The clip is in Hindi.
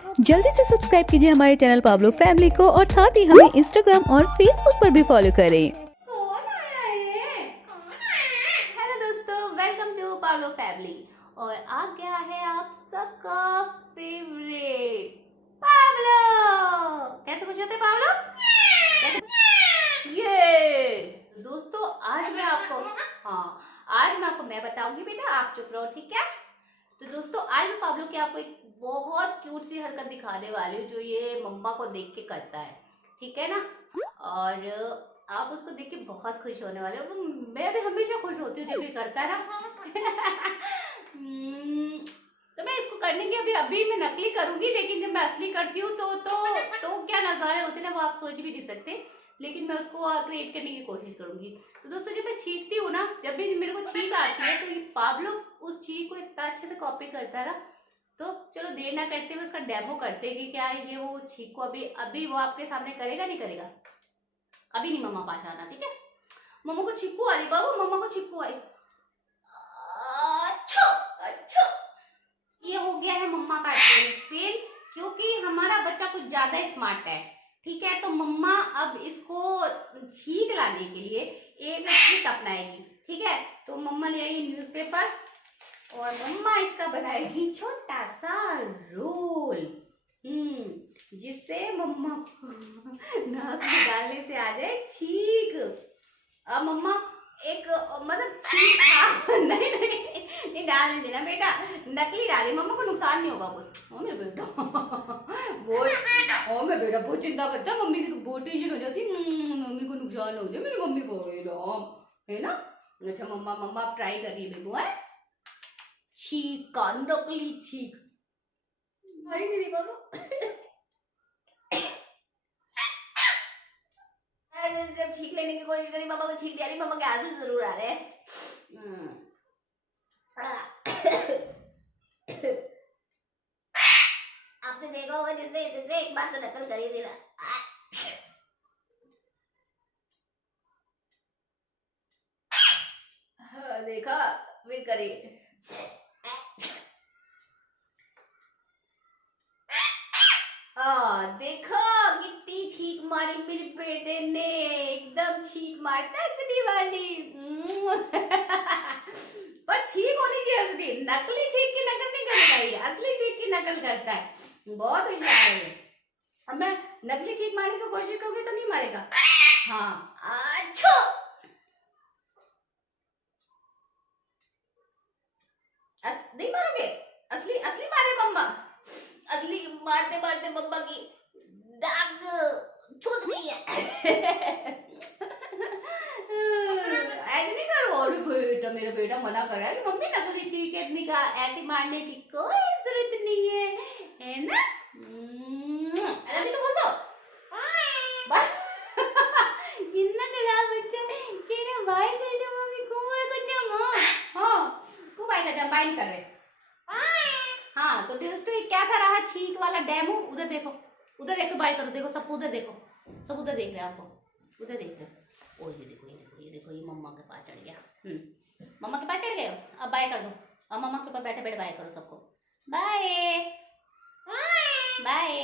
जल्दी से सब्सक्राइब कीजिए हमारे चैनल पाब्लो फैमिली को और साथ ही हमें इंस्टाग्राम और फेसबुक पर भी फॉलो करें। कौन आया है? हेलो दोस्तों, वेलकम टू पाब्लो फैमिली। और आ गया है आप सबका फेवरेट पाब्लो। कैसे खुश होते पाब्लो? ये दोस्तों आज मैं बताऊंगी बेटा, आप चुप रहो, ठीक है? तो दोस्तों आज मैं पाब्लो की आपको एक बहुत क्यूट सी हरकत दिखाने वाली हूँ जो ये मम्मा को देख के करता है, ठीक है ना? और आप उसको देख के बहुत खुश होने वाले हो। मैं भी हमेशा खुश होती हूँ जब ये करता है ना। तो मैं इसको करने की अभी मैं नकली करूंगी, लेकिन जब मैं असली करती हूँ तो क्या नजारे होते हैं ना, वो आप सोच भी नहीं सकते। लेकिन मैं उसको क्रिएट करने की कोशिश करूंगी। तो दोस्तों जब मैं छींकती हूँ ना, जब भी मेरे को छींक आती है, तो ये पाब्लो उस छींक को इतना अच्छे से कॉपी करता है ना। तो चलो देर ना करते हुए उसका डेमो करते हैं कि क्या है ये वो छींक को अभी वो आपके सामने करेगा नहीं करेगा। अभी नहीं मम्मा पास आना, ठीक है? मम्मा को छिक्कू आई बाबू, मम्मा को छिक्कू आई। अच्छा अच्छा, ये हो गया है मम्मा का फेल, क्योंकि हमारा बच्चा कुछ ज्यादा स्मार्ट है, ठीक है? तो मम्मा अब इसको छींक लाने के लिए एक ट्रिक अपनाएगी, ठीक है? तो मम्मा ले आएगी न्यूज़पेपर और मम्मा इसका बनाएगी छोटा सा रोल, जिससे मम्मा नाक में डालने से आ जाए छींक। अब मम्मा एक मतलब छींक नहीं नहीं नहीं डालने देना बेटा, नकली डाली, मम्मा को नुकसान नहीं होगा कुछ। ओ मेरा बेटा बहुत, ओ मेरा बेटा बहुत चिंता करता है, मम्मी की तो बहुत टेंशन हो जाती है, मम्मी को नुकसान हो जाए, मेरी मम्मी को है ना? अच्छा मम्मा मम्मा आप ट्राई करिए बेबू, है छींक का नकली छींक भाई मेरी बाबा। जब छींक लेने की कोशिश करी, मामा को छींक दिया, मामा के आंसू जरूर आ रहे हैं। आपने देखा होगा जिसने जिसने एक बार तो नकल करी थी ना। हाँ, देखा फिर करिए। देखो कितनी छींक मारी मेरे बेटे ने, एकदम छींक मारता असली वाली। पर छींक होनी चाहिए असली, नकली छींक की नकल नहीं करेगा ये, असली छींक की नकल करता है, बहुत होशियार है। अब मैं नकली छींक मारने की कोशिश करूंगी तो नहीं मारेगा। हाँ अच्छा, नहीं मारोगे? असली असली मारे मम्मा, असली मारते मारते मम्मा की दाग छूट गई है। ऐसे नहीं करो। और बेटा मेरा बेटा मना कर रहा है कि मम्मी नकली चीज का ऐसे मारने की कोई जरूरत नहीं है ना? अभी तो बोल दो। कितना खराब बच्चा कह रहा भाई कर दो मम्मी को, कर दो मां। हां को भाई का जब बाइंड कर रहे। हाँ तो दोस्तों कैसा रहा छींक वाला डेमो? उधर देखो, उधर देखो, बाय करो, देखो सब उधर देखो, सब उधर देख रहे हैं आपको, उधर देख रहे हो। ओ ये देखो ये देखो ये देखो, ये मम्मा के पास चढ़ गया। मम्मा के पास चढ़ गए हो, अब बाय कर दो। अब मम्मा के पास बैठे बैठे बाय करो सबको, बाय बाय।